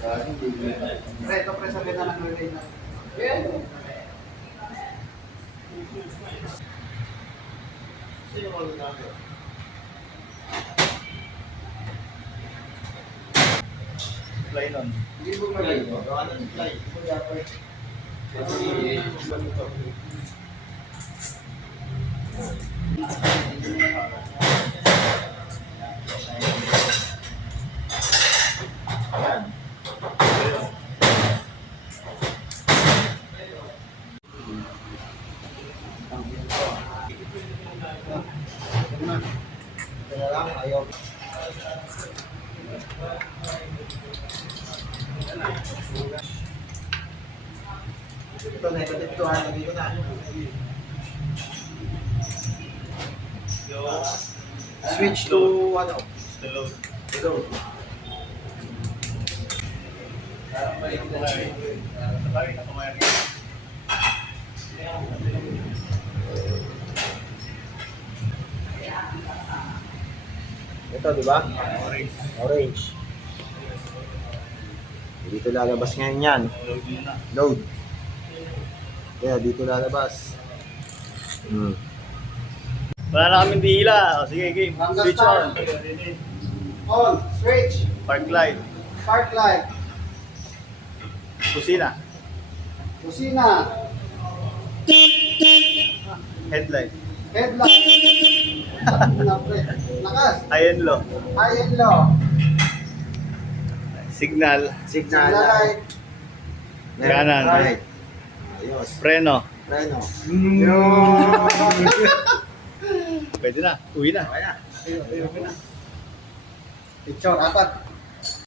Pre, ito pre, sabi na ng relay na. Fly nun. Hindi mo fly. Anong fly? Ayaw. Ito na, ito ha, dito na. Switch to ano? Load. Ito. Ito, di ba? Orange. Orange. Dito lalabas ngayon yan. Load muna. Load. Kaya dito lalabas. Wala na kaming dila. O, sige, game. Hanggang Switch start. on. On, switch. Park light. Park light. Kusina. Kusina. Headlight. Headlight. Lakas. High and low. High and low. Signal. Signal light. Kanan. Right. Ayos. Preno. Preno. Pwede na. Uwi na. Okay na. Picture, apat.